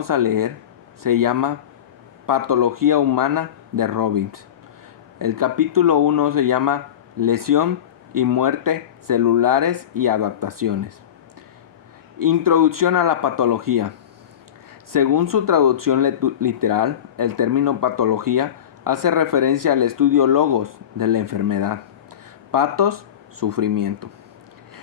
vamos a leer se llama Patología Humana de Robbins. El capítulo 1 se llama Lesión y muerte celulares y adaptaciones. Introducción a la patología. Según su traducción literal, el término patología hace referencia al estudio logos de la enfermedad. Patos, sufrimiento.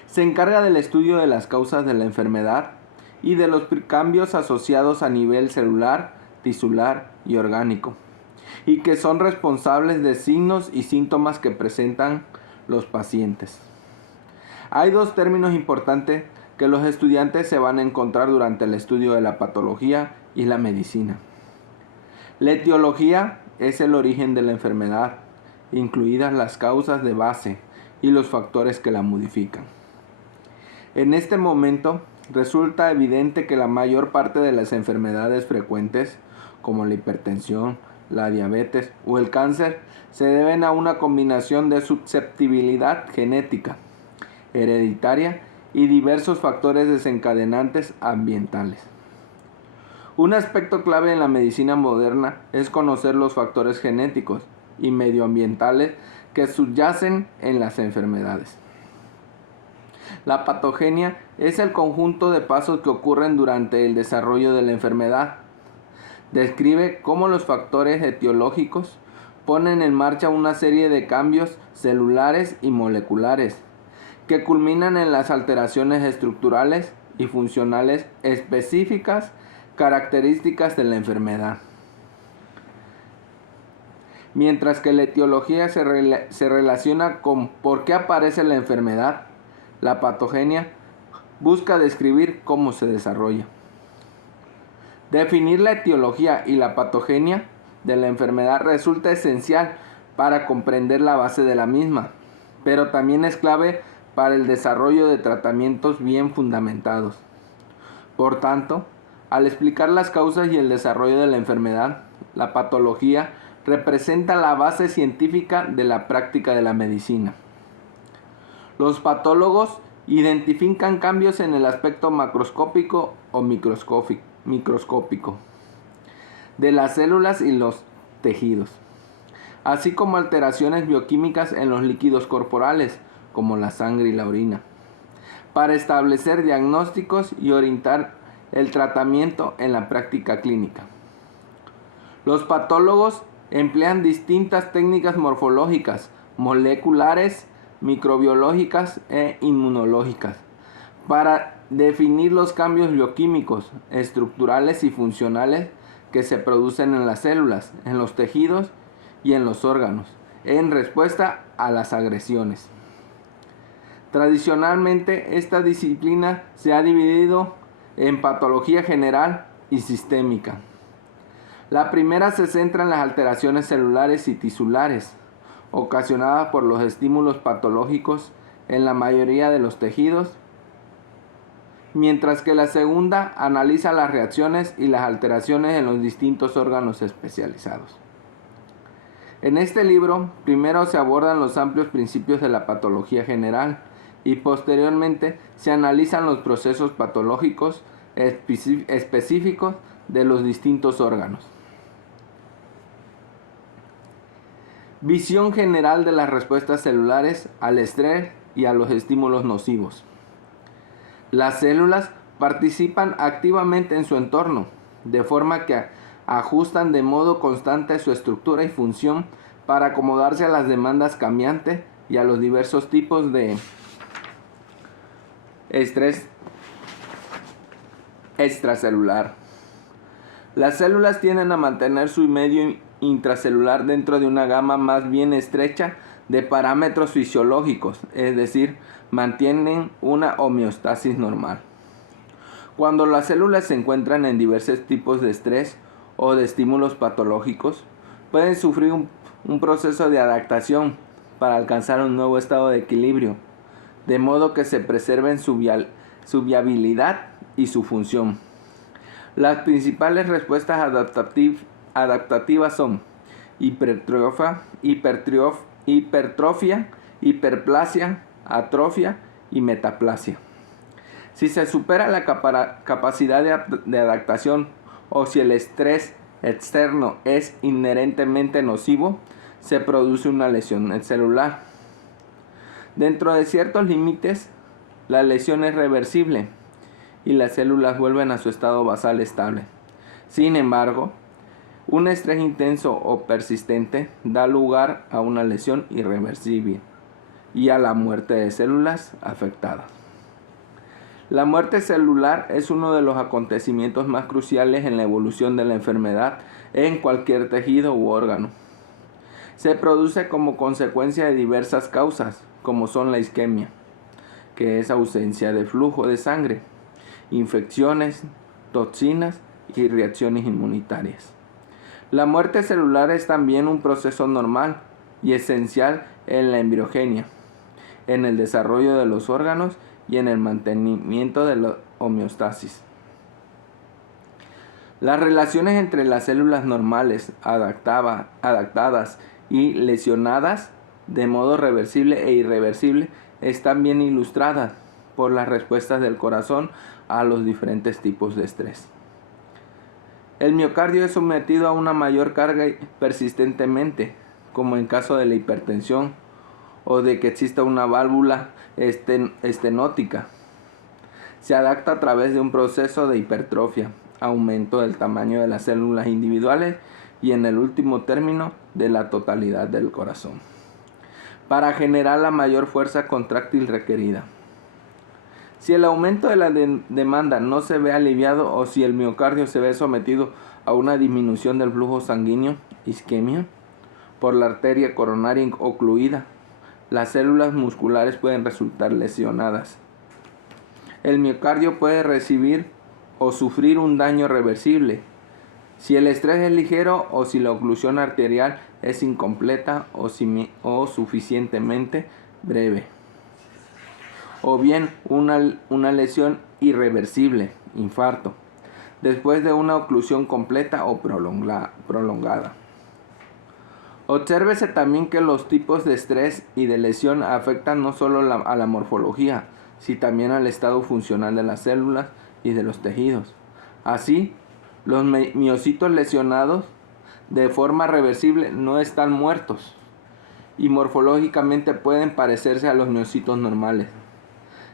Se encarga del estudio de las causas de la enfermedad y de los cambios asociados a nivel celular, tisular y orgánico, y que son responsables de signos y síntomas que presentan los pacientes. Hay dos términos importantes que los estudiantes se van a encontrar durante el estudio de la patología y la medicina. La etiología es el origen de la enfermedad, incluidas las causas de base y los factores que la modifican. En este momento, resulta evidente que la mayor parte de las enfermedades frecuentes, como la hipertensión, la diabetes o el cáncer, se deben a una combinación de susceptibilidad genética, hereditaria y diversos factores desencadenantes ambientales. Un aspecto clave en la medicina moderna es conocer los factores genéticos y medioambientales que subyacen en las enfermedades. La patogenia es el conjunto de pasos que ocurren durante el desarrollo de la enfermedad. Describe cómo los factores etiológicos ponen en marcha una serie de cambios celulares y moleculares que culminan en las alteraciones estructurales y funcionales específicas características de la enfermedad. Mientras que la etiología se relaciona con por qué aparece la enfermedad, la patogenia busca describir cómo se desarrolla. Definir la etiología y la patogenia de la enfermedad resulta esencial para comprender la base de la misma, pero también es clave para el desarrollo de tratamientos bien fundamentados. Por tanto, al explicar las causas y el desarrollo de la enfermedad, la patología representa la base científica de la práctica de la medicina. Los patólogos identifican cambios en el aspecto macroscópico o microscópico de las células y los tejidos, así como alteraciones bioquímicas en los líquidos corporales, como la sangre y la orina, para establecer diagnósticos y orientar el tratamiento en la práctica clínica. Los patólogos emplean distintas técnicas morfológicas, moleculares, microbiológicas e inmunológicas para definir los cambios bioquímicos, estructurales y funcionales que se producen en las células, en los tejidos y en los órganos, en respuesta a las agresiones. Tradicionalmente, esta disciplina se ha dividido en patología general y sistémica. La primera se centra en las alteraciones celulares y tisulares, ocasionadas por los estímulos patológicos en la mayoría de los tejidos, mientras que la segunda analiza las reacciones y las alteraciones en los distintos órganos especializados. En este libro, primero se abordan los amplios principios de la patología general y posteriormente se analizan los procesos patológicos específicos de los distintos órganos. Visión general de las respuestas celulares al estrés y a los estímulos nocivos. Las células participan activamente en su entorno, de forma que ajustan de modo constante su estructura y función para acomodarse a las demandas cambiantes y a los diversos tipos de estrés extracelular. Las células tienden a mantener su medio intracelular dentro de una gama más bien estrecha de parámetros fisiológicos, es decir, mantienen una homeostasis normal. Cuando las células se encuentran en diversos tipos de estrés o de estímulos patológicos, pueden sufrir un proceso de adaptación para alcanzar un nuevo estado de equilibrio, de modo que se preserven su viabilidad y su función. Las principales respuestas adaptativas son hipertrofia, hiperplasia, atrofia y metaplasia. Si se supera la capacidad de adaptación o si el estrés externo es inherentemente nocivo, se produce una lesión celular. Dentro de ciertos límites, la lesión es reversible y las células vuelven a su estado basal estable. Sin embargo, un estrés intenso o persistente da lugar a una lesión irreversible y a la muerte de células afectadas. La muerte celular es uno de los acontecimientos más cruciales en la evolución de la enfermedad en cualquier tejido u órgano. Se produce como consecuencia de diversas causas, como son la isquemia, que es ausencia de flujo de sangre, infecciones, toxinas y reacciones inmunitarias. La muerte celular es también un proceso normal y esencial en la embriogenia, en el desarrollo de los órganos y en el mantenimiento de la homeostasis. Las relaciones entre las células normales, adaptadas y lesionadas de modo reversible e irreversible están bien ilustradas por las respuestas del corazón a los diferentes tipos de estrés. El miocardio es sometido a una mayor carga persistentemente, como en caso de la hipertensión o de que exista una válvula estenótica. Se adapta a través de un proceso de hipertrofia, aumento del tamaño de las células individuales y en el último término de la totalidad del corazón, para generar la mayor fuerza contráctil requerida. Si el aumento de la demanda no se ve aliviado o si el miocardio se ve sometido a una disminución del flujo sanguíneo, isquemia, por la arteria coronaria ocluida, las células musculares pueden resultar lesionadas. El miocardio puede recibir o sufrir un daño reversible si el estrés es ligero o si la oclusión arterial es incompleta o suficientemente breve. O bien una lesión irreversible, infarto, después de una oclusión completa o prolongada. Obsérvese también que los tipos de estrés y de lesión afectan no solo a la morfología, sino también al estado funcional de las células y de los tejidos. Así, los miocitos lesionados de forma reversible no están muertos y morfológicamente pueden parecerse a los miocitos normales.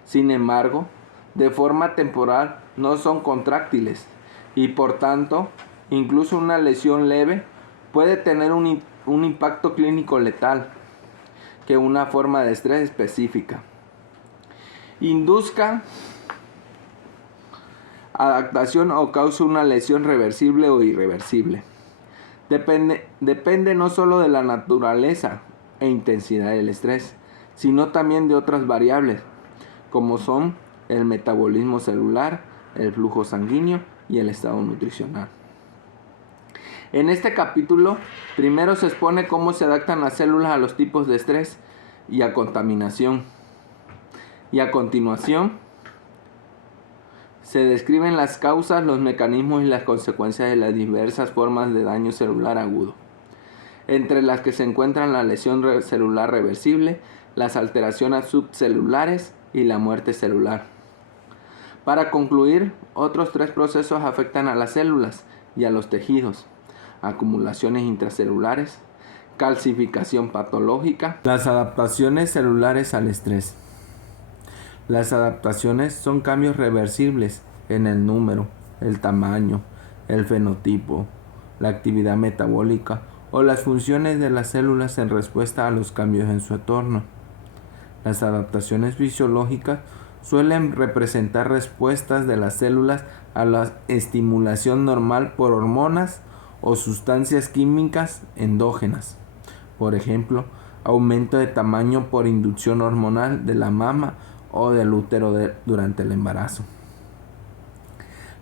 Sin embargo, de forma temporal no son contráctiles y por tanto, incluso una lesión leve puede tener un impacto clínico letal que una forma de estrés específica induzca adaptación o cause una lesión reversible o irreversible. Depende no solo de la naturaleza e intensidad del estrés, sino también de otras variables, como son el metabolismo celular, el flujo sanguíneo y el estado nutricional. En este capítulo, primero se expone cómo se adaptan las células a los tipos de estrés y a contaminación. Y a continuación, se describen las causas, los mecanismos y las consecuencias de las diversas formas de daño celular agudo, entre las que se encuentran la lesión celular reversible, las alteraciones subcelulares y la muerte celular. Para concluir, otros 3 procesos afectan a las células y a los tejidos: acumulaciones intracelulares, calcificación patológica, las adaptaciones celulares al estrés. Las adaptaciones son cambios reversibles en el número, el tamaño, el fenotipo, la actividad metabólica o las funciones de las células en respuesta a los cambios en su entorno. Las adaptaciones fisiológicas suelen representar respuestas de las células a la estimulación normal por hormonas o sustancias químicas endógenas. Por ejemplo, aumento de tamaño por inducción hormonal de la mama o del útero durante el embarazo.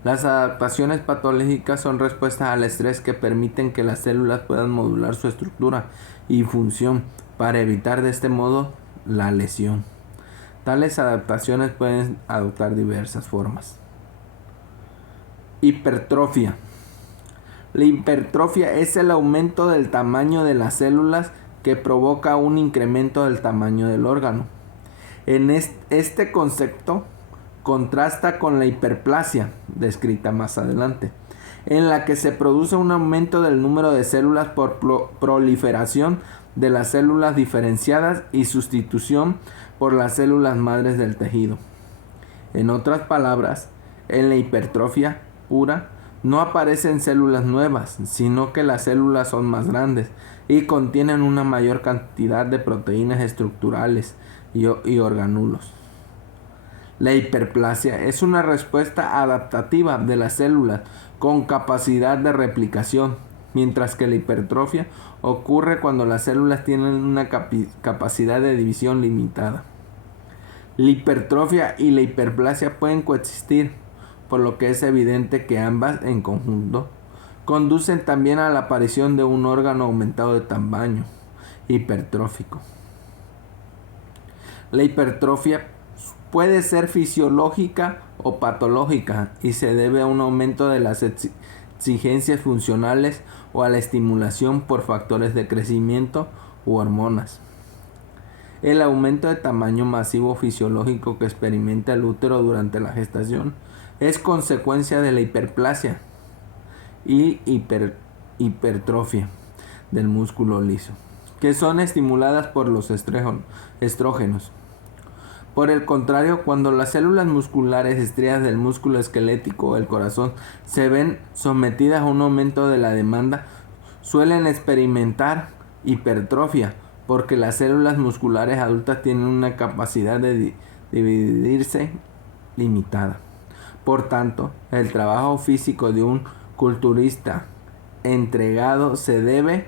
Las adaptaciones patológicas son respuestas al estrés que permiten que las células puedan modular su estructura y función para evitar de este modo la lesión. Tales adaptaciones pueden adoptar diversas formas. Hipertrofia. La hipertrofia es el aumento del tamaño de las células que provoca un incremento del tamaño del órgano. En este concepto contrasta con la hiperplasia, descrita más adelante, en la que se produce un aumento del número de células por proliferación de las células diferenciadas y sustitución por las células madres del tejido. En otras palabras, en la hipertrofia pura no aparecen células nuevas, sino que las células son más grandes y contienen una mayor cantidad de proteínas estructurales y organulos. La hiperplasia es una respuesta adaptativa de las células con capacidad de replicación, mientras que la hipertrofia ocurre cuando las células tienen una capacidad de división limitada. La hipertrofia y la hiperplasia pueden coexistir, por lo que es evidente que ambas en conjunto conducen también a la aparición de un órgano aumentado de tamaño, hipertrófico. La hipertrofia puede ser fisiológica o patológica y se debe a un aumento de las exigencias funcionales o a la estimulación por factores de crecimiento u hormonas. El aumento de tamaño masivo fisiológico que experimenta el útero durante la gestación es consecuencia de la hiperplasia y hipertrofia del músculo liso, que son estimuladas por los estrógenos. Por el contrario, cuando las células musculares estriadas del músculo esquelético o el corazón se ven sometidas a un aumento de la demanda, suelen experimentar hipertrofia, porque las células musculares adultas tienen una capacidad de dividirse limitada. Por tanto, el trabajo físico de un culturista entregado se debe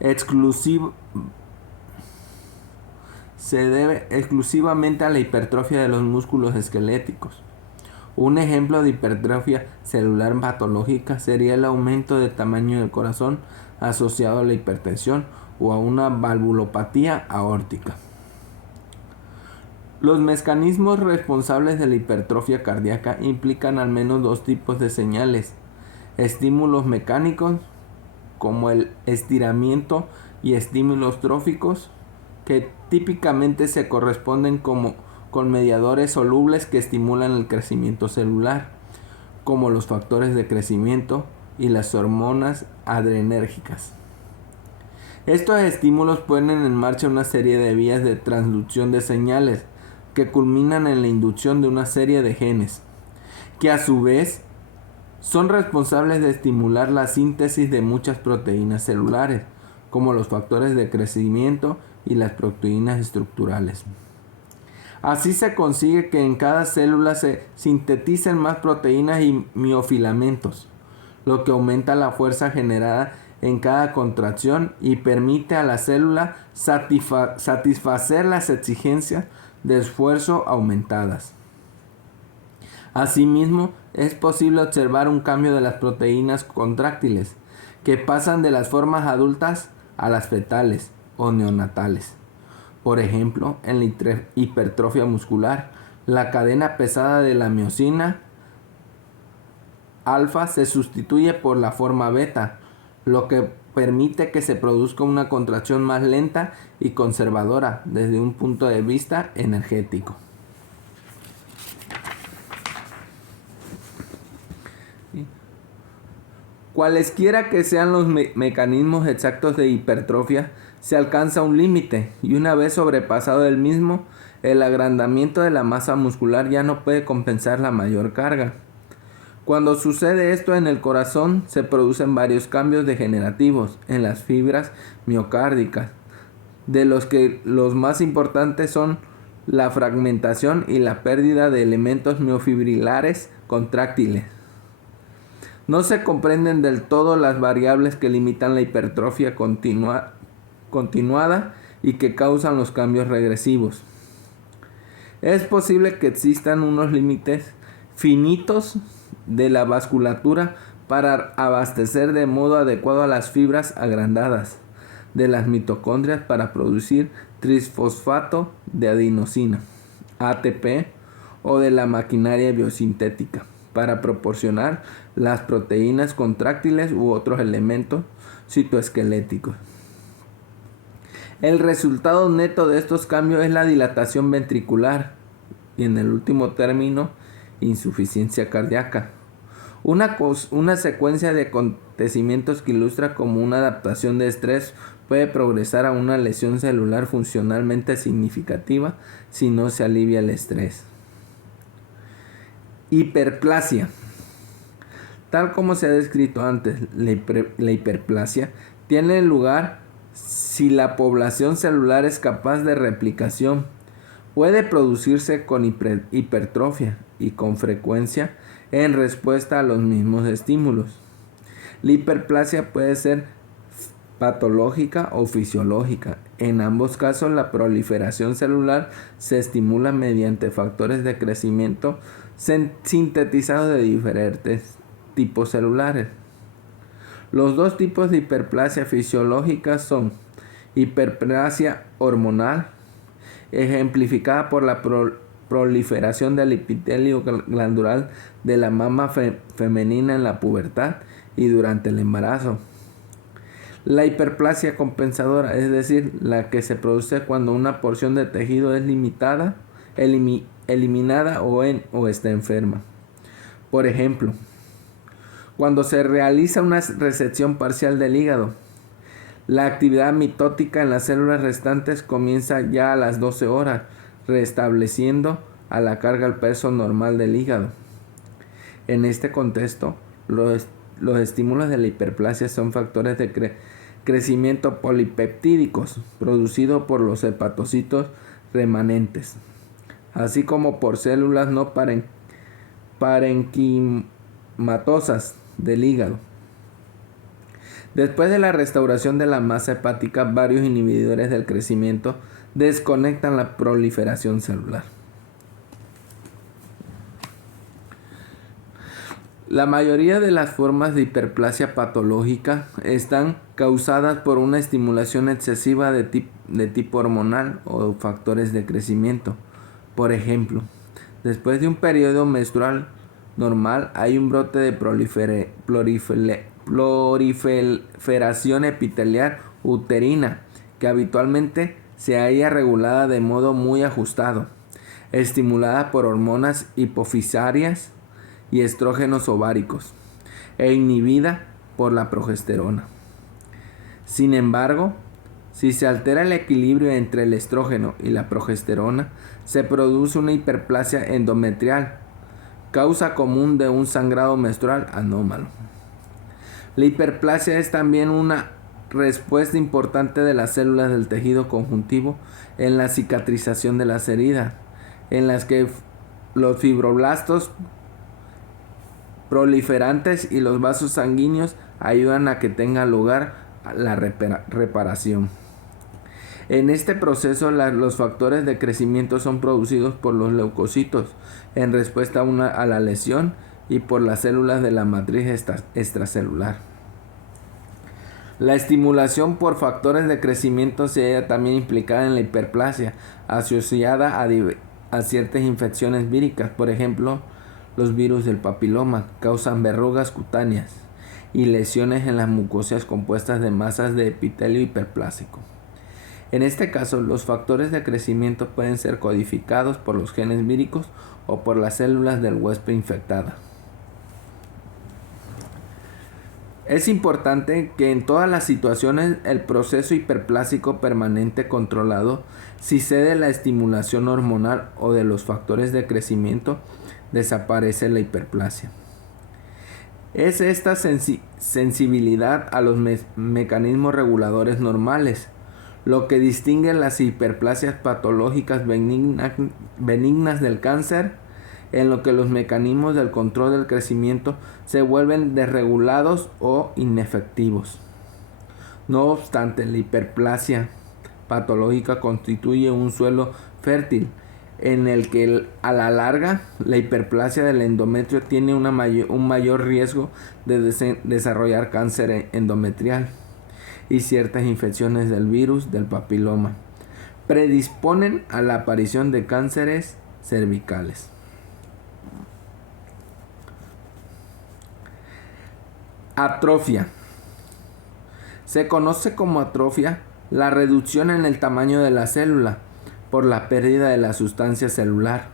exclusivamente a la hipertrofia de los músculos esqueléticos. Un ejemplo de hipertrofia celular patológica sería el aumento de tamaño del corazón asociado a la hipertensión o a una valvulopatía aórtica. Los mecanismos responsables de la hipertrofia cardíaca implican al menos dos tipos de señales: estímulos mecánicos, como el estiramiento, y estímulos tróficos, que típicamente se corresponden con mediadores solubles que estimulan el crecimiento celular, como los factores de crecimiento y las hormonas adrenérgicas. Estos estímulos ponen en marcha una serie de vías de transducción de señales que culminan en la inducción de una serie de genes, que a su vez son responsables de estimular la síntesis de muchas proteínas celulares, como los factores de crecimiento y las proteínas estructurales. Así se consigue que en cada célula se sinteticen más proteínas y miofilamentos, lo que aumenta la fuerza generada en cada contracción y permite a la célula satisfacer las exigencias de esfuerzo aumentadas. Asimismo, es posible observar un cambio de las proteínas contráctiles, que pasan de las formas adultas a las fetales o neonatales. Por ejemplo, en la hipertrofia muscular, la cadena pesada de la miosina alfa se sustituye por la forma beta, lo que permite que se produzca una contracción más lenta y conservadora desde un punto de vista energético. Cualesquiera que sean los mecanismos exactos de hipertrofia, se alcanza un límite, y una vez sobrepasado el mismo, el agrandamiento de la masa muscular ya no puede compensar la mayor carga. Cuando sucede esto en el corazón, se producen varios cambios degenerativos en las fibras miocárdicas, de los que los más importantes son la fragmentación y la pérdida de elementos miofibrilares contráctiles. No se comprenden del todo las variables que limitan la hipertrofia continuada y que causan los cambios regresivos. Es posible que existan unos límites finitos de la vasculatura para abastecer de modo adecuado a las fibras agrandadas de las mitocondrias para producir trisfosfato de adenosina, ATP, o de la maquinaria biosintética para proporcionar las proteínas contráctiles u otros elementos citoesqueléticos. El resultado neto de estos cambios es la dilatación ventricular y, en el último término, insuficiencia cardíaca, Una secuencia de acontecimientos que ilustra cómo una adaptación de estrés puede progresar a una lesión celular funcionalmente significativa si no se alivia el estrés. Hiperplasia. Tal como se ha descrito antes, la hiperplasia tiene lugar si la población celular es capaz de replicación. Puede producirse con hipertrofia y con frecuencia en respuesta a los mismos estímulos. La hiperplasia puede ser patológica o fisiológica. En ambos casos, la proliferación celular se estimula mediante factores de crecimiento sintetizados de diferentes tipos celulares. Los dos tipos de hiperplasia fisiológica son hiperplasia hormonal, ejemplificada por la proliferación del epitelio glandular de la mama femenina en la pubertad y durante el embarazo. La hiperplasia compensadora, es decir, la que se produce cuando una porción de tejido es eliminada o está enferma. Por ejemplo, cuando se realiza una resección parcial del hígado, la actividad mitótica en las células restantes comienza ya a las 12 horas, restableciendo a la carga el peso normal del hígado. En este contexto, los estímulos de la hiperplasia son factores de crecimiento polipeptídicos producidos por los hepatocitos remanentes, así como por células no parenquimatosas del hígado. Después de la restauración de la masa hepática, varios inhibidores del crecimiento desconectan la proliferación celular. La mayoría de las formas de hiperplasia patológica están causadas por una estimulación excesiva de tipo hormonal o factores de crecimiento. Por ejemplo, después de un periodo menstrual normal hay un brote de proliferación epitelial uterina que habitualmente se halla regulada de modo muy ajustado, estimulada por hormonas hipofisarias y estrógenos ováricos, e inhibida por la progesterona. Sin embargo, si se altera el equilibrio entre el estrógeno y la progesterona, se produce una hiperplasia endometrial, causa común de un sangrado menstrual anómalo. La hiperplasia es también una respuesta importante de las células del tejido conjuntivo en la cicatrización de las heridas, en las que los fibroblastos proliferantes y los vasos sanguíneos ayudan a que tenga lugar la reparación. En este proceso, los factores de crecimiento son producidos por los leucocitos en respuesta a la lesión y por las células de la matriz extracelular. La estimulación por factores de crecimiento se halla también implicada en la hiperplasia, asociada a ciertas infecciones víricas. Por ejemplo, los virus del papiloma causan verrugas cutáneas y lesiones en las mucosas compuestas de masas de epitelio hiperplásico. En este caso, los factores de crecimiento pueden ser codificados por los genes víricos o por las células del huésped infectada. Es importante que en todas las situaciones el proceso hiperplásico permanente controlado, si cede la estimulación hormonal o de los factores de crecimiento, desaparece la hiperplasia. Es esta sensibilidad a los mecanismos reguladores normales lo que distingue las hiperplasias patológicas benignas del cáncer, en lo que los mecanismos del control del crecimiento se vuelven desregulados o inefectivos. No obstante, la hiperplasia patológica constituye un suelo fértil en el que a la larga la hiperplasia del endometrio tiene un mayor riesgo de desarrollar cáncer endometrial y ciertas infecciones del virus del papiloma predisponen a la aparición de cánceres cervicales. Atrofia. Se conoce como atrofia la reducción en el tamaño de la célula por la pérdida de la sustancia celular,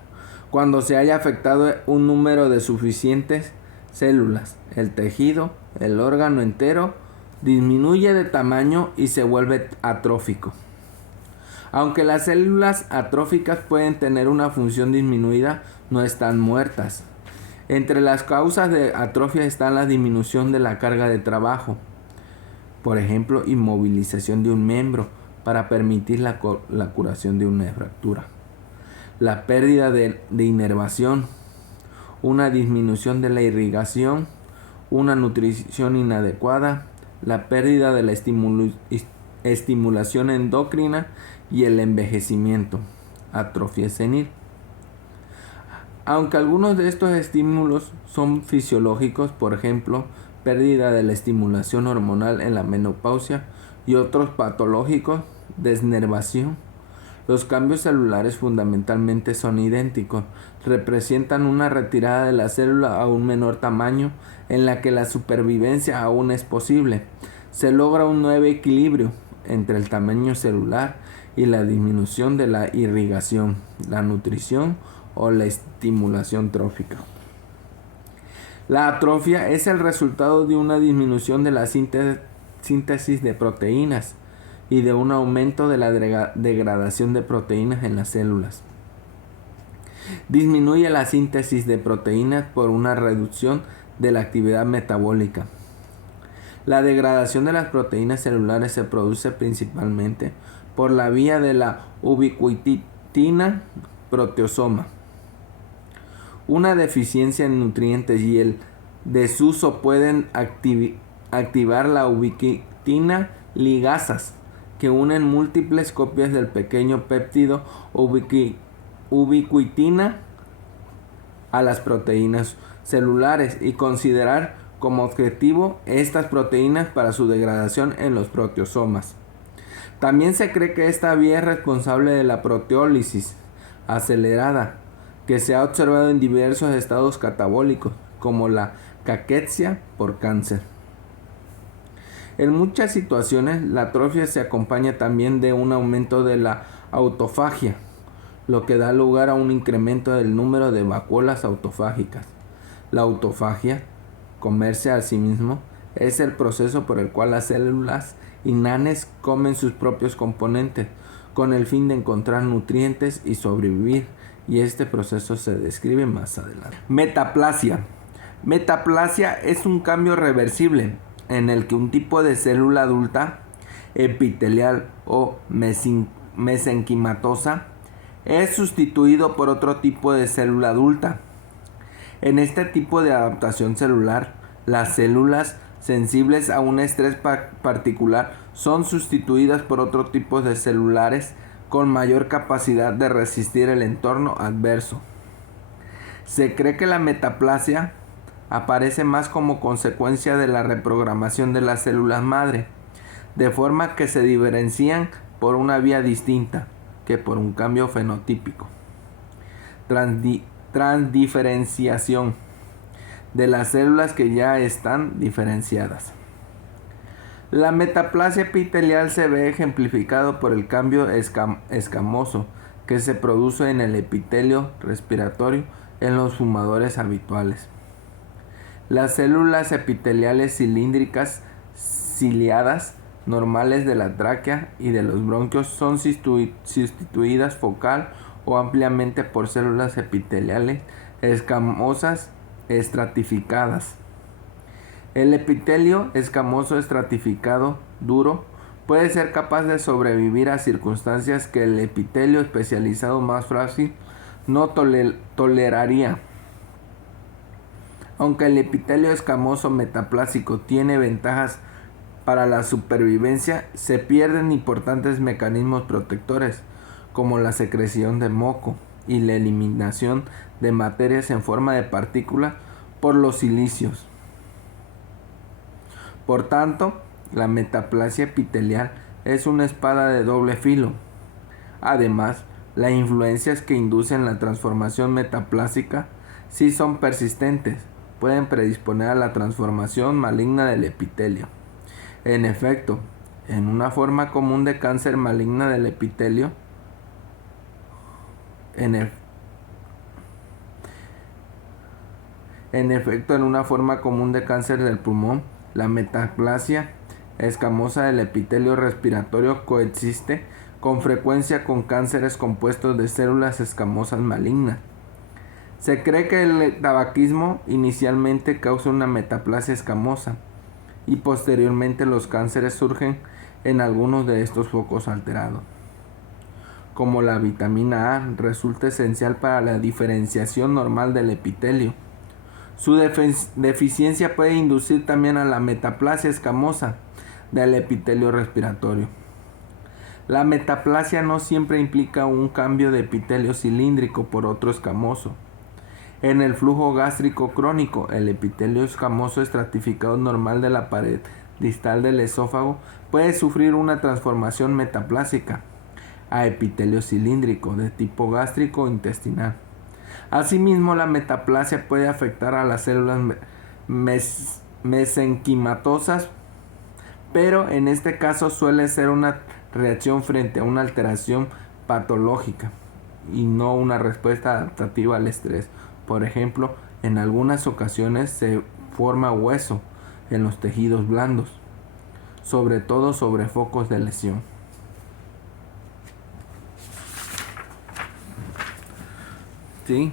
cuando se haya afectado un número de suficientes células. El tejido, el órgano entero, disminuye de tamaño y se vuelve atrófico. Aunque las células atróficas pueden tener una función disminuida, no están muertas. Entre las causas de atrofia están la disminución de la carga de trabajo, por ejemplo, inmovilización de un miembro para permitir la curación de una fractura, la pérdida de inervación, una disminución de la irrigación, una nutrición inadecuada, la pérdida de la estimulación endocrina y el envejecimiento, atrofia senil. Aunque algunos de estos estímulos son fisiológicos, por ejemplo, pérdida de la estimulación hormonal en la menopausia, y otros patológicos, desnervación, los cambios celulares fundamentalmente son idénticos. Representan una retirada de la célula a un menor tamaño en la que la supervivencia aún es posible. Se logra un nuevo equilibrio entre el tamaño celular y la disminución de la irrigación, la nutrición o la estimulación trófica. La atrofia es el resultado de una disminución de la síntesis de proteínas y de un aumento de la degradación de proteínas en las células. Disminuye la síntesis de proteínas por una reducción de la actividad metabólica. La degradación de las proteínas celulares se produce principalmente por la vía de la ubiquitina proteasoma. Una deficiencia en nutrientes y el desuso pueden activar la ubiquitina ligasas, que unen múltiples copias del pequeño péptido ubiquitina a las proteínas celulares y considerar como objetivo estas proteínas para su degradación en los proteasomas. También se cree que esta vía es responsable de la proteólisis acelerada, que se ha observado en diversos estados catabólicos, como la caquexia por cáncer. En muchas situaciones, la atrofia se acompaña también de un aumento de la autofagia, lo que da lugar a un incremento del número de vacuolas autofágicas. La autofagia, comerse a sí mismo, es el proceso por el cual las células inanes comen sus propios componentes, con el fin de encontrar nutrientes y sobrevivir, y este proceso se describe más adelante. Metaplasia. Metaplasia es un cambio reversible en el que un tipo de célula adulta, epitelial o mesenquimatosa, es sustituido por otro tipo de célula adulta. En este tipo de adaptación celular, las células sensibles a un estrés particular son sustituidas por otro tipo de celulares con mayor capacidad de resistir el entorno adverso. Se cree que la metaplasia aparece más como consecuencia de la reprogramación de las células madre, de forma que se diferencian por una vía distinta que por un cambio fenotípico. Transdiferenciación de las células que ya están diferenciadas. La metaplasia epitelial se ve ejemplificado por el cambio escamoso que se produce en el epitelio respiratorio en los fumadores habituales. Las células epiteliales cilíndricas ciliadas normales de la tráquea y de los bronquios son sustituidas focal o ampliamente por células epiteliales escamosas estratificadas. El epitelio escamoso estratificado duro puede ser capaz de sobrevivir a circunstancias que el epitelio especializado más frágil no toleraría. Aunque el epitelio escamoso metaplásico tiene ventajas para la supervivencia, se pierden importantes mecanismos protectores, como la secreción de moco y la eliminación de materias en forma de partículas por los silicios. Por tanto, la metaplasia epitelial es una espada de doble filo. Además, las influencias que inducen la transformación metaplásica, si son persistentes, pueden predisponer a la transformación maligna del epitelio. En efecto, en una forma común de cáncer maligna del epitelio, En efecto, en una forma común de cáncer del pulmón, la metaplasia escamosa del epitelio respiratorio coexiste con frecuencia con cánceres compuestos de células escamosas malignas. Se cree que el tabaquismo inicialmente causa una metaplasia escamosa y posteriormente los cánceres surgen en algunos de estos focos alterados. Como la vitamina A resulta esencial para la diferenciación normal del epitelio, su deficiencia puede inducir también a la metaplasia escamosa del epitelio respiratorio. La metaplasia no siempre implica un cambio de epitelio cilíndrico por otro escamoso. En el flujo gástrico crónico, el epitelio escamoso estratificado normal de la pared distal del esófago puede sufrir una transformación metaplásica a epitelio cilíndrico de tipo gástrico o intestinal. Asimismo, la metaplasia puede afectar a las células mesenquimatosas, pero en este caso suele ser una reacción frente a una alteración patológica y no una respuesta adaptativa al estrés. Por ejemplo, en algunas ocasiones se forma hueso en los tejidos blandos, sobre todo sobre focos de lesión. ¿Sí?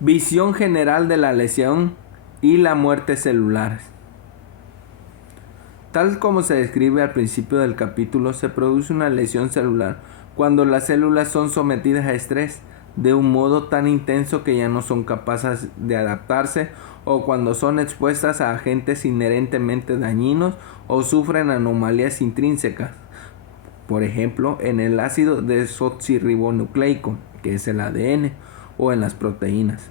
Visión general de la lesión y la muerte celulares. Tal como se describe al principio del capítulo, se produce una lesión celular cuando las células son sometidas a estrés de un modo tan intenso que ya no son capaces de adaptarse, o cuando son expuestas a agentes inherentemente dañinos o sufren anomalías intrínsecas. Por ejemplo, en el ácido desoxirribonucleico, que es el ADN, o en las proteínas.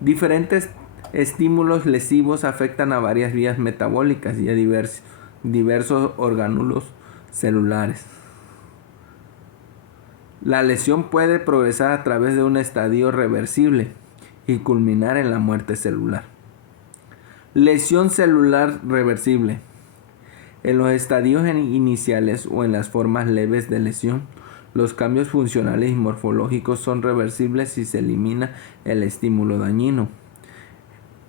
Diferentes estímulos lesivos afectan a varias vías metabólicas y a diversos orgánulos celulares. La lesión puede progresar a través de un estadio reversible y culminar en la muerte celular. Lesión celular reversible. En los estadios iniciales o en las formas leves de lesión, los cambios funcionales y morfológicos son reversibles si se elimina el estímulo dañino.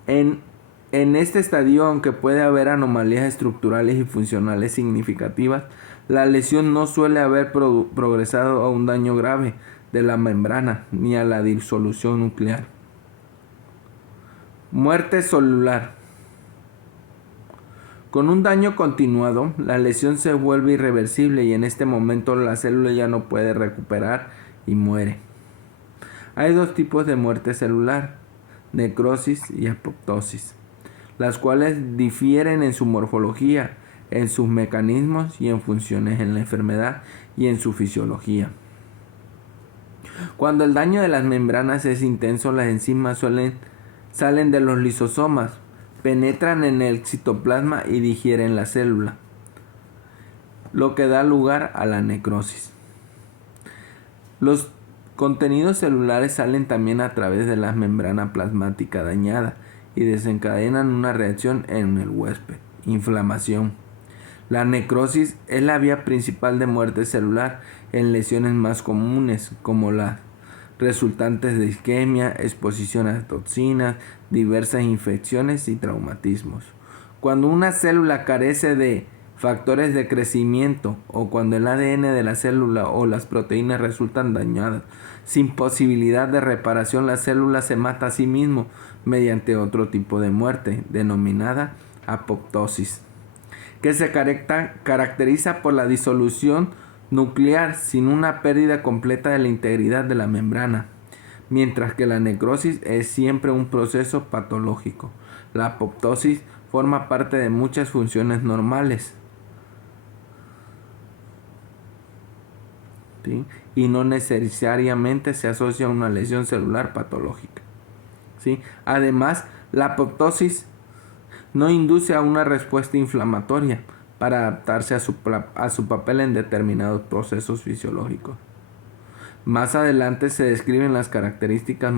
En este estadio, aunque puede haber anomalías estructurales y funcionales significativas, la lesión no suele haber progresado a un daño grave de la membrana ni a la disolución nuclear. Muerte celular. Con un daño continuado, la lesión se vuelve irreversible y en este momento la célula ya no puede recuperar y muere. Hay dos tipos de muerte celular: necrosis y apoptosis, las cuales difieren en su morfología, en sus mecanismos y en funciones en la enfermedad y en su fisiología. Cuando el daño de las membranas es intenso, las enzimas salen de los lisosomas, penetran en el citoplasma y digieren la célula, lo que da lugar a la necrosis. Los contenidos celulares salen también a través de la membrana plasmática dañada y desencadenan una reacción en el huésped: inflamación. La necrosis es la vía principal de muerte celular en lesiones más comunes, como las resultantes de isquemia, exposición a toxinas, diversas infecciones y traumatismos. Cuando una célula carece de factores de crecimiento, o cuando el ADN de la célula o las proteínas resultan dañadas, sin posibilidad de reparación, la célula se mata a sí misma mediante otro tipo de muerte, denominada apoptosis, que se caracteriza por la disolución nuclear sin una pérdida completa de la integridad de la membrana, mientras que la necrosis es siempre un proceso patológico. La apoptosis forma parte de muchas funciones normales, ¿sí?, y no necesariamente se asocia a una lesión celular patológica, ¿sí? Además, la apoptosis no induce a una respuesta inflamatoria para adaptarse a su papel en determinados procesos fisiológicos. Más adelante se describen las características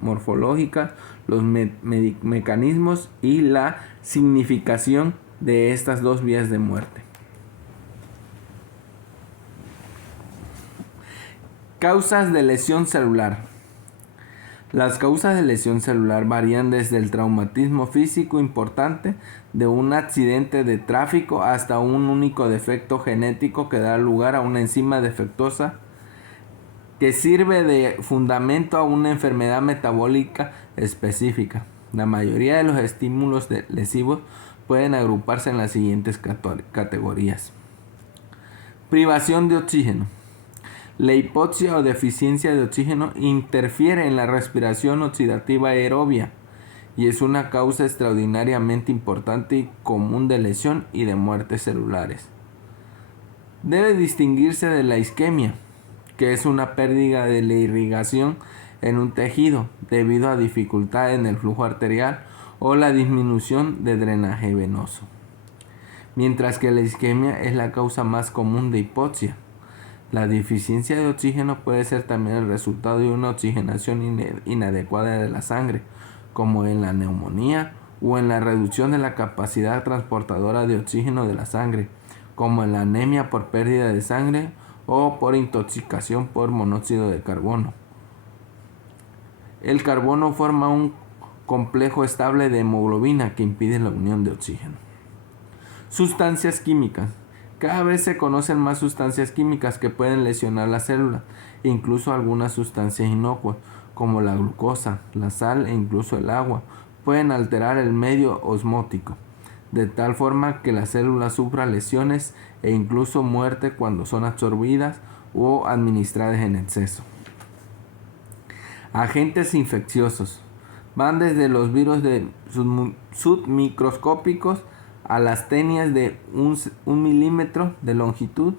morfológicas, los mecanismos y la significación de estas dos vías de muerte. Causas de lesión celular. Las causas de lesión celular varían desde el traumatismo físico importante de un accidente de tráfico hasta un único defecto genético que da lugar a una enzima defectuosa que sirve de fundamento a una enfermedad metabólica específica. La mayoría de los estímulos lesivos pueden agruparse en las siguientes categorías. Privación de oxígeno. La hipoxia o deficiencia de oxígeno interfiere en la respiración oxidativa aerobia y es una causa extraordinariamente importante y común de lesión y de muertes celulares. Debe distinguirse de la isquemia, que es una pérdida de la irrigación en un tejido debido a dificultad en el flujo arterial o la disminución de drenaje venoso, mientras que la isquemia es la causa más común de hipoxia. La deficiencia de oxígeno puede ser también el resultado de una oxigenación inadecuada de la sangre, como en la neumonía, o en la reducción de la capacidad transportadora de oxígeno de la sangre, como en la anemia por pérdida de sangre o por intoxicación por monóxido de carbono. El carbono forma un complejo estable de hemoglobina que impide la unión de oxígeno. Sustancias químicas. Cada vez se conocen más sustancias químicas que pueden lesionar la célula, incluso algunas sustancias inocuas, como la glucosa, la sal e incluso el agua, pueden alterar el medio osmótico, de tal forma que la célula sufra lesiones e incluso muerte cuando son absorbidas o administradas en exceso. Agentes infecciosos. Van desde los virus submicroscópicos a las tenias de 1 milímetro de longitud.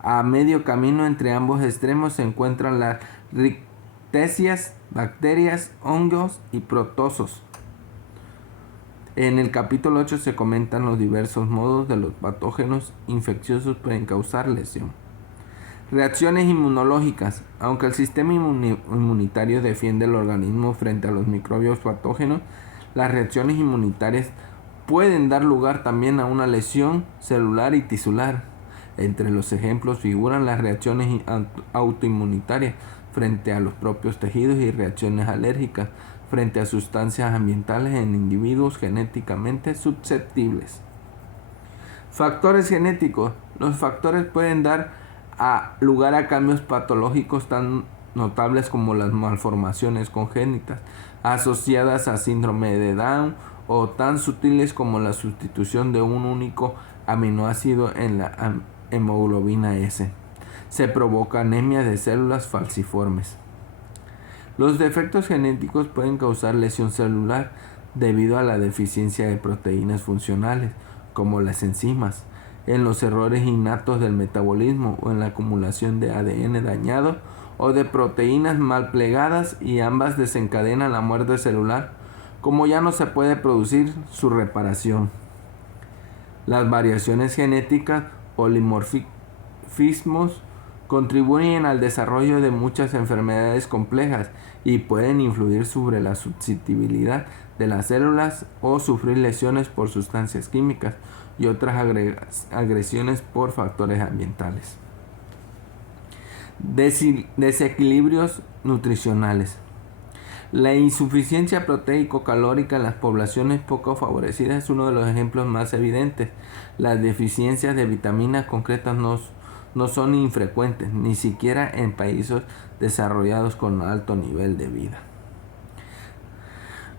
A medio camino entre ambos extremos se encuentran las rictecias, bacterias, hongos y protozoos. En el capítulo 8 se comentan los diversos modos de los patógenos infecciosos pueden causar lesión. Reacciones inmunológicas. Aunque el sistema inmunitario defiende el organismo frente a los microbios patógenos, las reacciones inmunitarias pueden dar lugar también a una lesión celular y tisular. Entre los ejemplos figuran las reacciones autoinmunitarias frente a los propios tejidos y reacciones alérgicas frente a sustancias ambientales en individuos genéticamente susceptibles. Factores genéticos. Los factores pueden dar lugar a cambios patológicos tan notables como las malformaciones congénitas asociadas a síndrome de Down o tan sutiles como la sustitución de un único aminoácido en la hemoglobina S. Se provoca anemia de células falciformes. Los defectos genéticos pueden causar lesión celular debido a la deficiencia de proteínas funcionales, como las enzimas, en los errores innatos del metabolismo o en la acumulación de ADN dañado o de proteínas mal plegadas, y ambas desencadenan la muerte celular, como ya no se puede producir su reparación. Las variaciones genéticas, polimorfismos, contribuyen al desarrollo de muchas enfermedades complejas y pueden influir sobre la susceptibilidad de las células o sufrir lesiones por sustancias químicas y otras agresiones por factores ambientales. Desequilibrios nutricionales. La insuficiencia proteico-calórica en las poblaciones poco favorecidas es uno de los ejemplos más evidentes. Las deficiencias de vitaminas concretas no son infrecuentes, ni siquiera en países desarrollados con alto nivel de vida.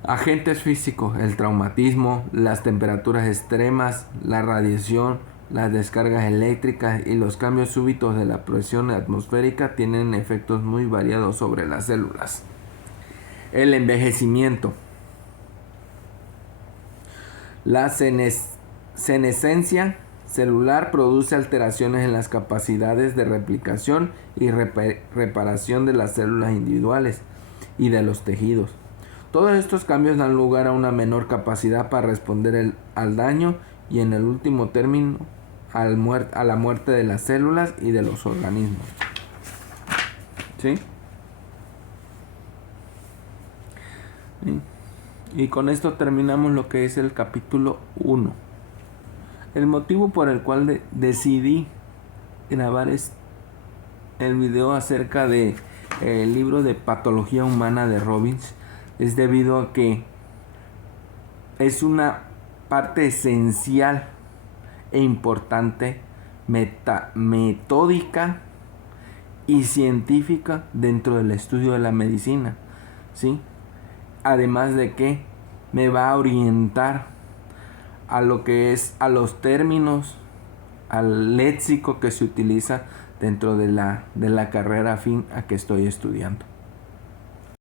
Agentes físicos. El traumatismo, las temperaturas extremas, la radiación, las descargas eléctricas y los cambios súbitos de la presión atmosférica tienen efectos muy variados sobre las células. El envejecimiento. La senescencia celular produce alteraciones en las capacidades de replicación y reparación de las células individuales y de los tejidos. Todos estos cambios dan lugar a una menor capacidad para responder al daño y, en el último término, a la muerte de las células y de los organismos. ¿Sí? Y con esto terminamos lo que es el capítulo 1. El motivo por el cual decidí grabar el video acerca de el libro de Patología Humana de Robbins es debido a que es una parte esencial e importante, metódica y científica dentro del estudio de la medicina, ¿sí? Además de que me va a orientar a lo que es a los términos, al léxico que se utiliza dentro de la carrera afín a que estoy estudiando.